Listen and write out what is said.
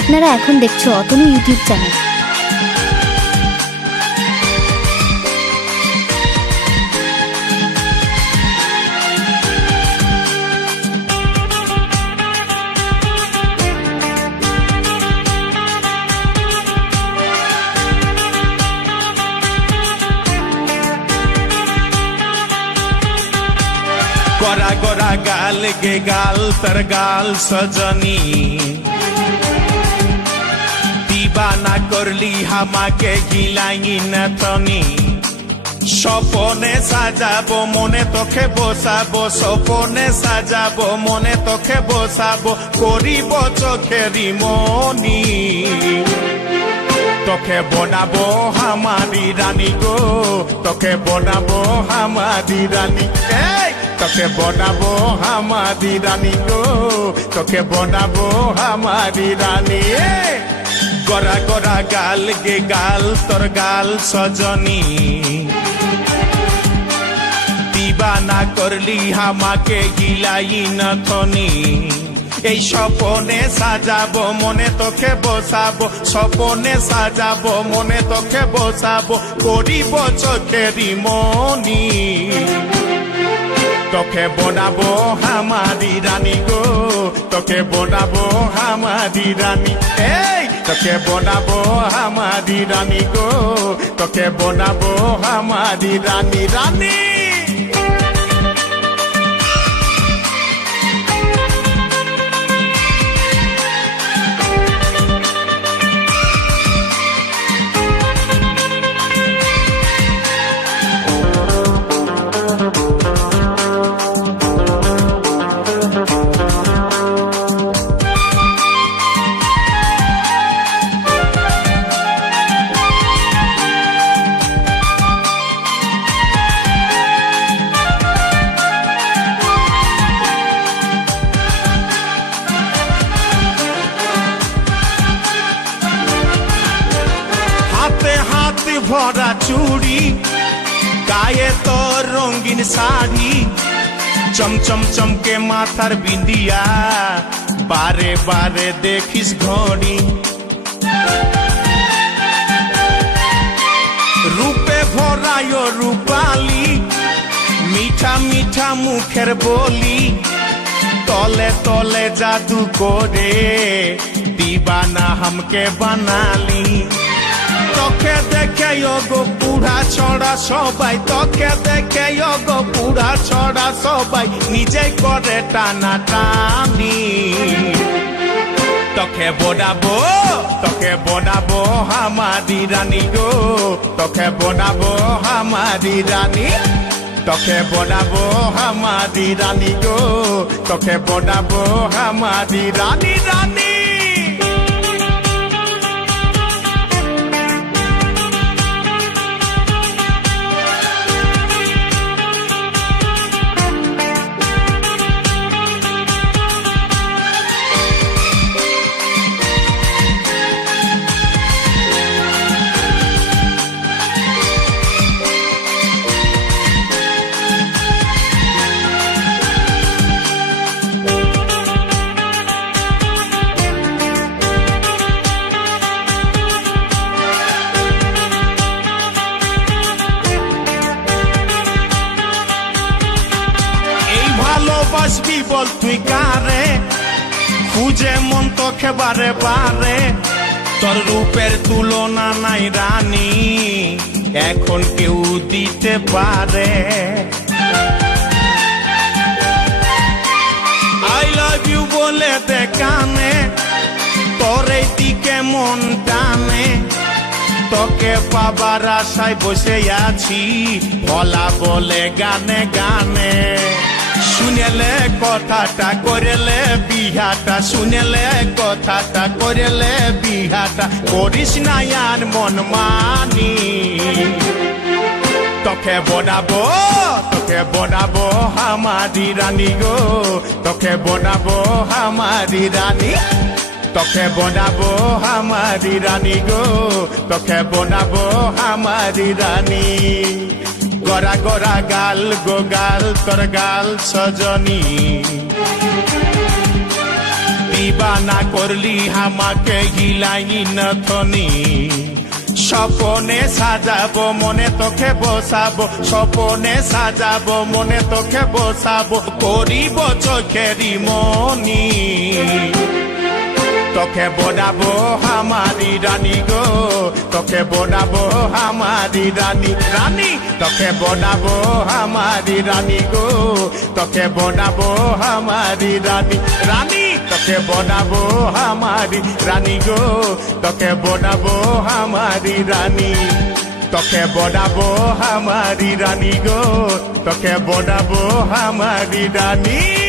আপনারা এখন দেখছো অতনু ইউটিউব চ্যানেল। गोरा गोरा गाल गे गाल तर गाल सजनी दीवाना करली हमाके गिलाई नतनी স্বপনে সাজাবো মনে তোকে বসাবো স্বপনে সাজাবো মনে তোকে বসাবো করিব চোখেরি মনি তোকে বনাবো হামারি রানী গো তোকে বনাবো হামারি রানী তোকে বনাবো হামারি রানী গো তোকে বনাবো হামারি রানী গোরা গোরা গাল গে গাল তোর গাল সজনী দিবানা করলি হামাকে গিলাই নথনি এই স্বপনে সাজাবো মনে তোকে বসাবো স্বপনে সাজাবো মনে তোকে বসাবো করিব চোখেরি মনি তোকে বনাবো হামারি রানী গো তোকে বনাবো হামারি রানী তোকে বনাবো হামারি রানী গো তোকে বনাবো হামারি রানী রানী ভরা চুড়ি গায়ে তোর রঙিন শাড়ি চমচম চমকে মাথার বিন্দিয়া বারে বারে দেখিস ঘড়ি রূপে ভরায় রূপালি মিঠা মিঠা মুখের বলি তলে তলে জাদু করে দিবানা हमके বানালি তোকে দেখে গো পুরা ছড়া সবাই তোকে দেখে গো পুরা ছড়া সবাই নিজে করে টানা টানি তোকে বনাবো হামারি রানী গো তোকে বনাবো হামারি রানী তোকে বনাবো হামারি রানী গো তোকে বনাবো হামারি রানী রানী ভালোবাসবি বল তুই কারে খুঁজে মন তোকে বারে বারে তোর রূপের তুলনা নাই রানী এখন কেউ দিতে পারে আই লাভ ইউ বলে দে কানে তোর এই দিকে মন টানে তোকে পাবার আশায় বসে আছি ভোলা বলে গানে গানে শুনেলে কথাটা করেলে বিহাটা শুনেলে কথাটা করেলে বিহাটা করিস না আর মন মানি তোকে বনাবো হামারি রানী গো তোকে বনাবো হামারি রানী তোকে বনাবো হামারি রানী গো তোকে বনাবো হামারি রানী গোরা গোরা গাল গো গাল তোর গাল সজনী দিবানা করলি আমাকে হিলাই নথনি স্বপনে সাজাবো মনে তোকে বসাবো স্বপনে সাজাবো মনে তোকে বসাবো করিব চোখেরি মনি তোকে বনাবো আমারি রানী গো তোকে বনাবো আমারি রানী রানী তোকে বনাবো আমারি রানী গো তোকে বনাবো আমারি রানী রানী তোকে বনাবো আমারি রানী গো তোকে বনাবো আমারি রানী তোকে বনাবো আমারি রানী গো তোকে বনাবো আমারি রানী